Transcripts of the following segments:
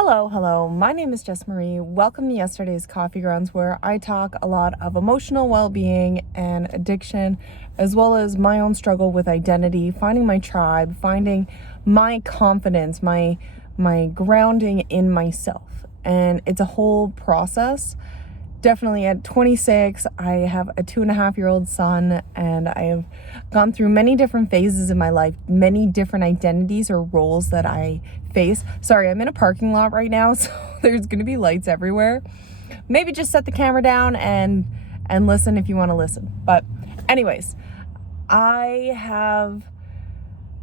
Hello. My name is Jess Marie. Welcome to yesterday's Coffee Grounds, where I talk a lot of emotional well-being and addiction, as well as my own struggle with identity, finding my tribe, finding my confidence, my grounding in myself. And it's a whole process. Definitely at 26, I have a 2.5-year-old son, and I have gone through many different phases in my life, many different identities or roles that I face. Sorry, I'm in a parking lot right now, so there's going to be lights everywhere. Maybe just set the camera down and listen if you want to listen. But anyways, I have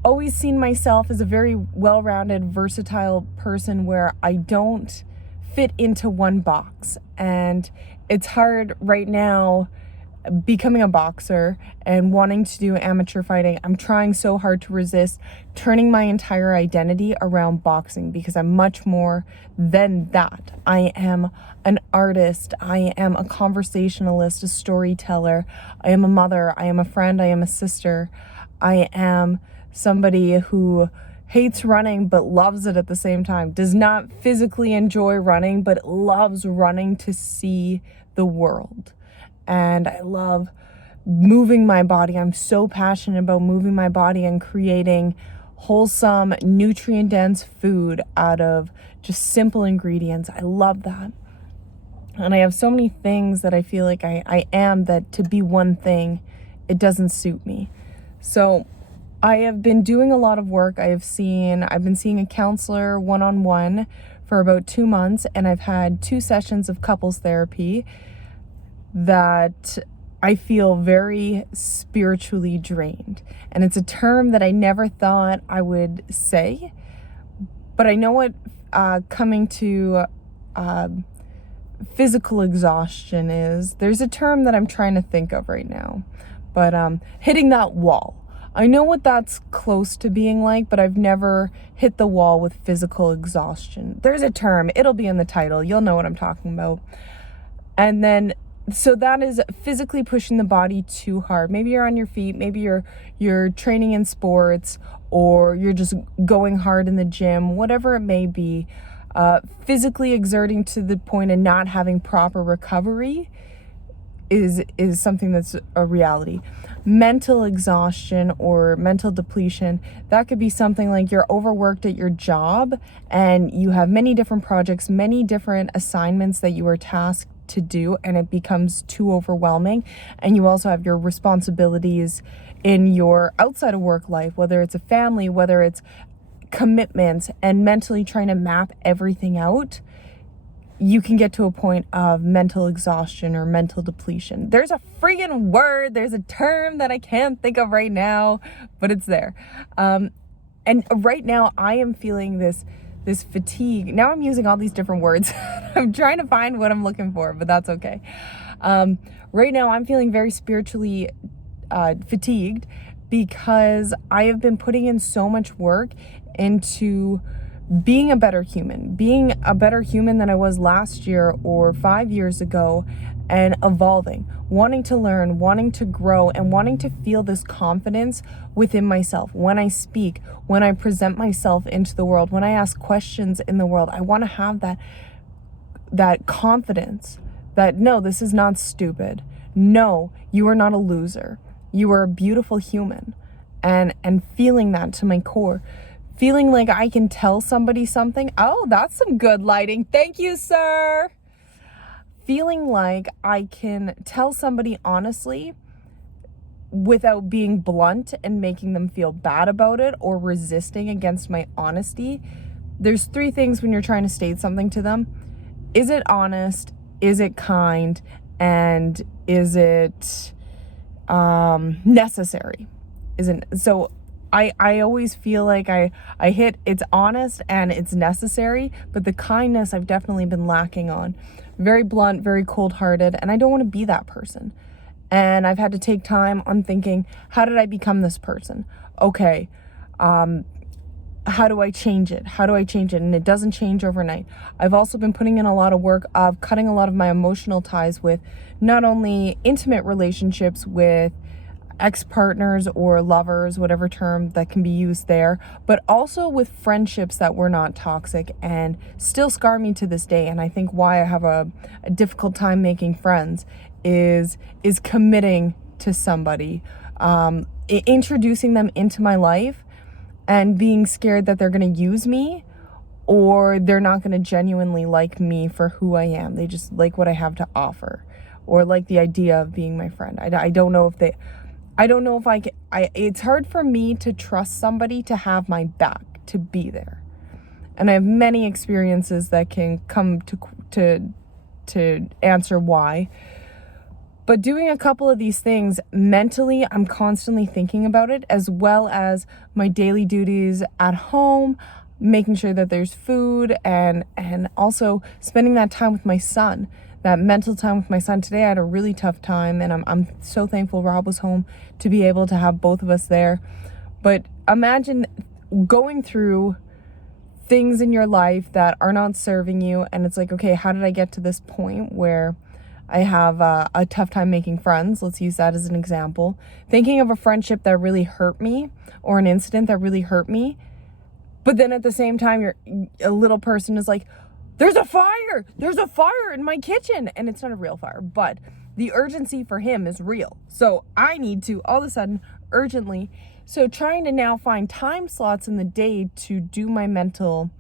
always seen myself as a very well-rounded, versatile person where I don't fit into one box. And it's hard right now becoming a boxer and wanting to do amateur fighting. I'm trying so hard to resist turning my entire identity around boxing, because I'm much more than that. I am an artist. I am a conversationalist, a storyteller. I am a mother. I am a friend. I am a sister. I am somebody who hates running but loves it at the same time, does not physically enjoy running but loves running to see the world. And I love moving my body. I'm so passionate about moving my body and creating wholesome, nutrient-dense food out of just simple ingredients. I love that. And I have so many things that I feel like I am, that to be one thing, it doesn't suit me. So I have been doing a lot of work. I've been seeing a counselor one-on-one for about 2 months, and I've had 2 sessions of couples therapy that I feel very spiritually drained. And it's a term that I never thought I would say, but I know what coming to physical exhaustion is. There's a term that I'm trying to think of right now, but hitting that wall. I know what that's close to being like, but I've never hit the wall with physical exhaustion. There's a term, it'll be in the title. You'll know what I'm talking about. And then, so that is physically pushing the body too hard. Maybe you're on your feet, maybe you're training in sports, or you're just going hard in the gym, whatever it may be. Physically exerting to the point of not having proper recovery is something that's a reality. Mental exhaustion or mental depletion, that could be something like you're overworked at your job and you have many different projects, many different assignments that you are tasked to do, and it becomes too overwhelming. And you also have your responsibilities in your outside of work life, whether it's a family, whether it's commitments, and mentally trying to map everything out. You can get to a point of mental exhaustion or mental depletion. There's a friggin' word, there's a term that I can't think of right now, but it's there. And right now I am feeling this fatigue. Now I'm using all these different words. I'm trying to find what I'm looking for, but that's okay. Right now I'm feeling very spiritually fatigued, because I have been putting in so much work into being a better human than I was last year or 5 years ago, and evolving, wanting to learn, wanting to grow, and wanting to feel this confidence within myself. When I speak, when I present myself into the world, when I ask questions in the world, I want to have that confidence that, no, this is not stupid. No, you are not a loser. You are a beautiful human. And feeling that to my core. Feeling like I can tell somebody something. Oh, that's some good lighting. Thank you, sir. Feeling like I can tell somebody honestly without being blunt and making them feel bad about it or resisting against my honesty. There's 3 things when you're trying to state something to them. Is it honest? Is it kind? And is it necessary? So I always feel like I hit it's honest and it's necessary, but the kindness I've definitely been lacking on. Very blunt, very cold-hearted, and I don't want to be that person. And I've had to take time on thinking, how did I become this person? Okay, how do I change it? And it doesn't change overnight. I've also been putting in a lot of work of cutting a lot of my emotional ties with not only intimate relationships with ex-partners or lovers, whatever term that can be used there, but also with friendships that were not toxic and still scar me to this day. And I think why I have a difficult time making friends is committing to somebody, introducing them into my life and being scared that they're going to use me, or they're not going to genuinely like me for who I am. They just like what I have to offer, or like the idea of being my friend. I don't know if I can, it's hard for me to trust somebody to have my back, to be there. And I have many experiences that can come to answer why. But doing a couple of these things mentally, I'm constantly thinking about it, as well as my daily duties at home, making sure that there's food, and also spending that time with my son, that mental time with my son. Today I had a really tough time, and I'm so thankful Rob was home to be able to have both of us there. But imagine going through things in your life that are not serving you, and it's like, okay, how did I get to this point where I have a tough time making friends? Let's use that as an example. Thinking of a friendship that really hurt me, or an incident that really hurt me, but then at the same time, a little person is like, there's a fire in my kitchen. And it's not a real fire, but the urgency for him is real. So I need to all of a sudden urgently. So trying to now find time slots in the day to do my mental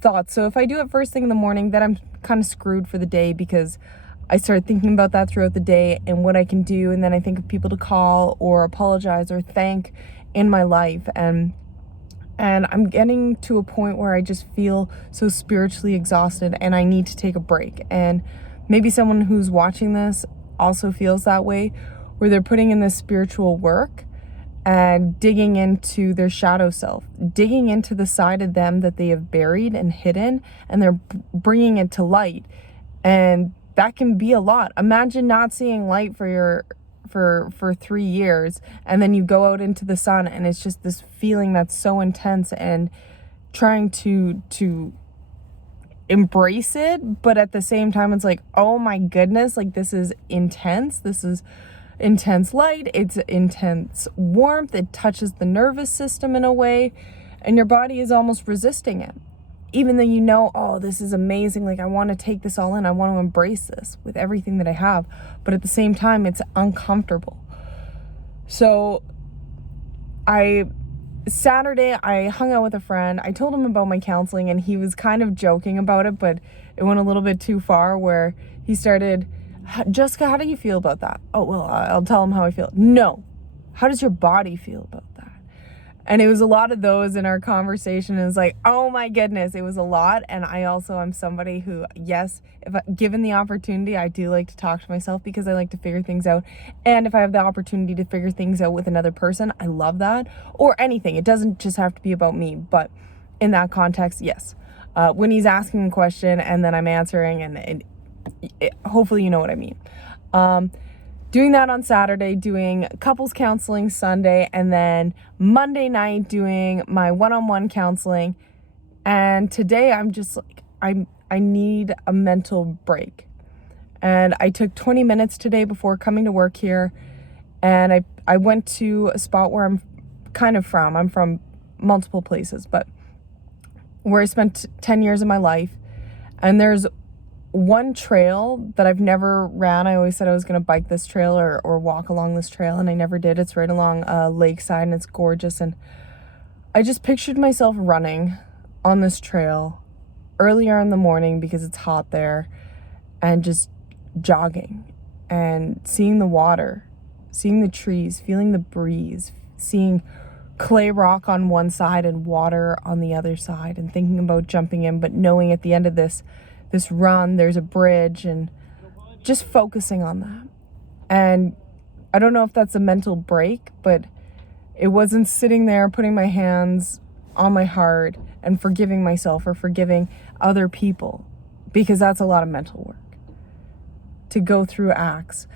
thoughts. So if I do it first thing in the morning, then I'm kind of screwed for the day, because I started thinking about that throughout the day and what I can do. And then I think of people to call or apologize or thank in my life. And I'm getting to a point where I just feel so spiritually exhausted and I need to take a break. And maybe someone who's watching this also feels that way, where they're putting in this spiritual work and digging into their shadow self, digging into the side of them that they have buried and hidden, and they're bringing it to light. And that can be a lot. Imagine not seeing light for 3 years, and then you go out into the sun and it's just this feeling that's so intense, and trying to embrace it, but at the same time it's like, oh my goodness, like this is intense. This is intense light, it's intense warmth, it touches the nervous system in a way, and your body is almost resisting it, even though you know, oh, this is amazing, like I want to take this all in, I want to embrace this with everything that I have, but at the same time it's uncomfortable. So Saturday I hung out with a friend. I told him about my counseling, and he was kind of joking about it, but it went a little bit too far, where he started, Jessica, how do you feel about that? Oh, well, I'll tell him how I feel. No, how does your body feel about that? And it was a lot of those in our conversation. It was like, oh my goodness, it was a lot. And I also am somebody who, yes, given the opportunity, I do like to talk to myself, because I like to figure things out. And if I have the opportunity to figure things out with another person, I love that. Or anything. It doesn't just have to be about me. But in that context, yes. When he's asking a question and then I'm answering, and hopefully you know what I mean. Doing that on Saturday, doing couples counseling Sunday, and then Monday night doing my one-on-one counseling. And today I'm just like, I need a mental break. And I took 20 minutes today before coming to work here, and I went to a spot where I'm kind of from. I'm from multiple places, but where I spent 10 years of my life. And there's one trail that I've never ran. I always said I was going to bike this trail or walk along this trail, and I never did. It's right along a lakeside, and it's gorgeous. And I just pictured myself running on this trail earlier in the morning, because it's hot there, and just jogging and seeing the water, seeing the trees, feeling the breeze, seeing clay rock on one side and water on the other side, and thinking about jumping in, but knowing at the end of this run there's a bridge, and just focusing on that. And I don't know if that's a mental break, but it wasn't sitting there putting my hands on my heart and forgiving myself or forgiving other people, because that's a lot of mental work to go through acts,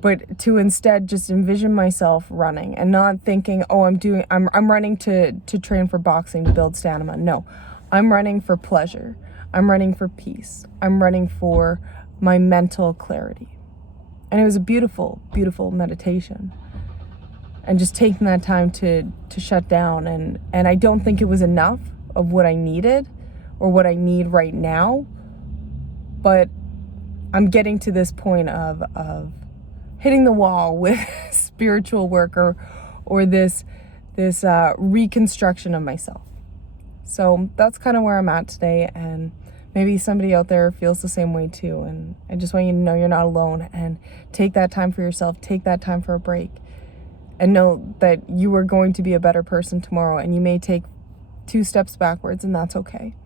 but to instead just envision myself running and not thinking, oh, I'm running to train for boxing, to build stamina. No, I'm running for pleasure. I'm running for peace. I'm running for my mental clarity. And it was a beautiful, beautiful meditation. and just taking that time to shut down. And I don't think it was enough of what I needed or what I need right now, but I'm getting to this point of hitting the wall with spiritual work or this reconstruction of myself. So that's kind of where I'm at today, and maybe somebody out there feels the same way too. And I just want you to know you're not alone, and take that time for yourself, take that time for a break, and know that you are going to be a better person tomorrow, and you may take 2 steps backwards, and that's okay.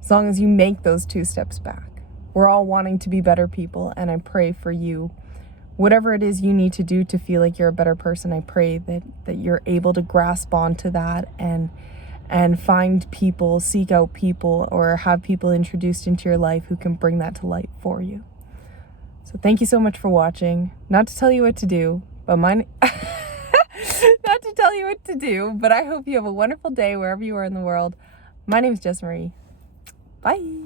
As long as you make those 2 steps back. We're all wanting to be better people, and I pray for you. Whatever it is you need to do to feel like you're a better person, I pray that you're able to grasp onto that and find people, seek out people, or have people introduced into your life who can bring that to light for you. So thank you so much for watching. Not to tell you what to do, but not to tell you what to do, but I hope you have a wonderful day wherever you are in the world. My name is Jess Marie. Bye.